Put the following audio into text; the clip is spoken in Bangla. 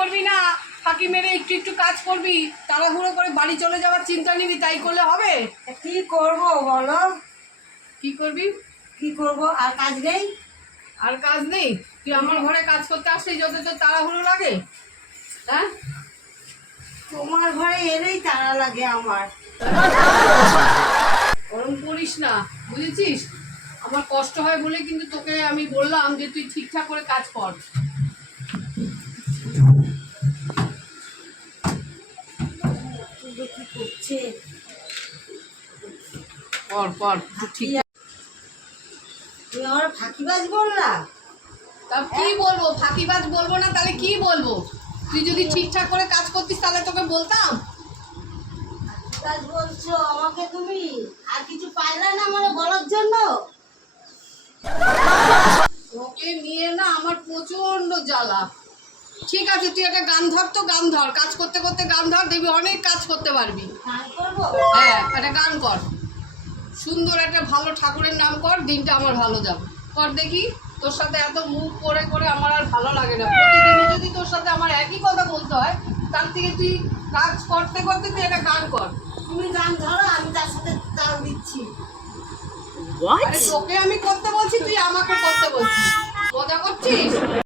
করবি না, ফাঁকি মেরে একটু একটু কাজ করবি, তাড়াহুড়ো করে বাড়ি চলে যাওয়ার চিন্তা নিবি, তাই করলে হবে? কি করব বলো? কি করবি? কি করব, আর কাজ নেই? আর কাজ নেই? তুই আমার ঘরে কাজ করতে আসলে যত তোর তাড়াহুড়ো লাগে, হ্যাঁ? তোমার ঘরে এলেই তাড়া লাগে আমার। ওরম করিস না, বুঝেছিস? আমার কষ্ট হয় বলে কিন্তু তোকে আমি বললাম যে তুই ঠিকঠাক করে কাজ কর। কি করছে? কর কর ঠিক। তুমি আমার ফাঁকিবাজ বললা? তা কি বলবো? ফাঁকিবাজ বলবো না তাহলে কি বলবো? তুই যদি ঠিকঠাক করে কাজ করতিস তাহলে তোকে বলতাম। ফাঁকিবাজ বলছো আমাকে তুমি? আর কিছু পাইলা না মানে বলার জন্য? তোকে নিয়ে না আমার প্রচন্ড জ্বালা। ঠিক আছে, তুই একটা গান ধর, তো গান ধর, কাজ করতে করতে গান ধর, দেখবি অনেক কাজ করতে পারবি। গান করবো? হ্যাঁ, একটা গান কর, সুন্দর একটা ভালো ঠাকুরের নাম কর, দিনটা আমার ভালো যাবে। কর দেখি। তোর সাথে এত মুখ করে করে আমার আর ভালো লাগে না। প্রতিদিনই যদি তোর সাথে আমার একই কথা বলতে হয়, তার থেকে তুই কাজ করতে করতে তুই একটা গান কর। তুমি গান ধরো, আমি তার সাথে তাল দিচ্ছি। আরে তোকে আমি করতে বলছি, তুই আমাকে করতে বলছিস? মজা করছিস?